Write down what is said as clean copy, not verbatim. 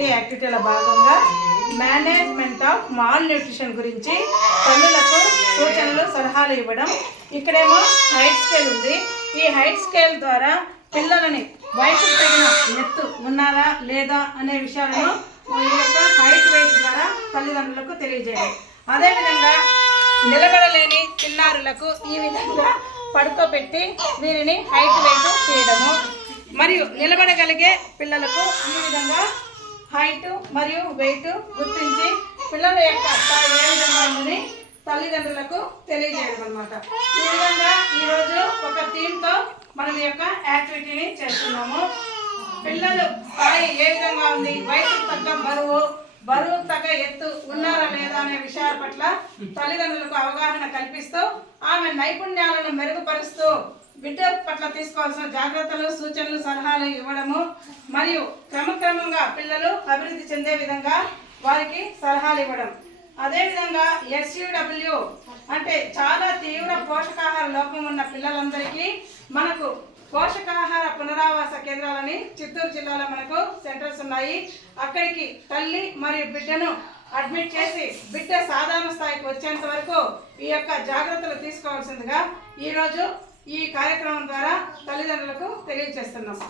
యాక్టివిటీల భాగంగా management of mall nutrition గురించి తల్లులకు సూచనలు సలహాలు ఇవ్వడం. ఇక్కడేమో హైట్ స్కేల్ ఉంది. ఈ హైట్ స్కేల్ ద్వారా పిల్లలని వయసుకు తగిన ఎత్తు ఉన్నారా లేదా అనే విషయాలను ఈ యొక్క హైట్ వెయిట్ ద్వారా తల్లిదండ్రులకు తెలియజేయడం. అదేవిధంగా నిలబడలేని చిన్నారులకు ఈ విధంగా పడుకోబెట్టి వీరిని హైట్ వెయిట్ చేయడము, మరియు నిలబడగలిగే పిల్లలకు ఈ విధంగా హైట్ మరియు వెయిట్ గుర్తించి పిల్లల యొక్క స్థాయి ఏ విధంగా ఉందని తల్లిదండ్రులకు తెలియజేయడం అన్నమాట. ఈ విధంగా ఈరోజు ఒక థీమ్తో మనం ఈ యొక్క యాక్టివిటీని చేస్తున్నాము. పిల్లలు స్థాయి ఏ విధంగా ఉంది, వయసుకు తగ్గ బరువు తగ్గ ఎత్తు ఉన్నారా లేదా అనే విషయాల పట్ల తల్లిదండ్రులకు అవగాహన కల్పిస్తూ ఆమె నైపుణ్యాలను మెరుగుపరుస్తూ బిడ్డ పట్ల తీసుకోవాల్సిన జాగ్రత్తలు, సూచనలు, సలహాలు ఇవ్వడము, మరియు క్రమక్రమంగా పిల్లలు అభివృద్ధి చెందే విధంగా వారికి సలహాలు ఇవ్వడం. అదేవిధంగా SUW అంటే చాలా తీవ్ర పోషకాహార లోపం ఉన్న పిల్లలందరికీ మనకు పోషకాహార పునరావాస కేంద్రాలని చిత్తూరు జిల్లాలో మనకు సెంటర్స్ ఉన్నాయి. అక్కడికి తల్లి మరియు బిడ్డను అడ్మిట్ చేసి బిడ్డ సాధారణ స్థాయికి వచ్చేంత వరకు ఈ యొక్క జాగ్రత్తలు తీసుకోవాల్సిందిగా ఈరోజు ఈ కార్యక్రమం ద్వారా తల్లిదండ్రులకు తెలియజేస్తున్నాము.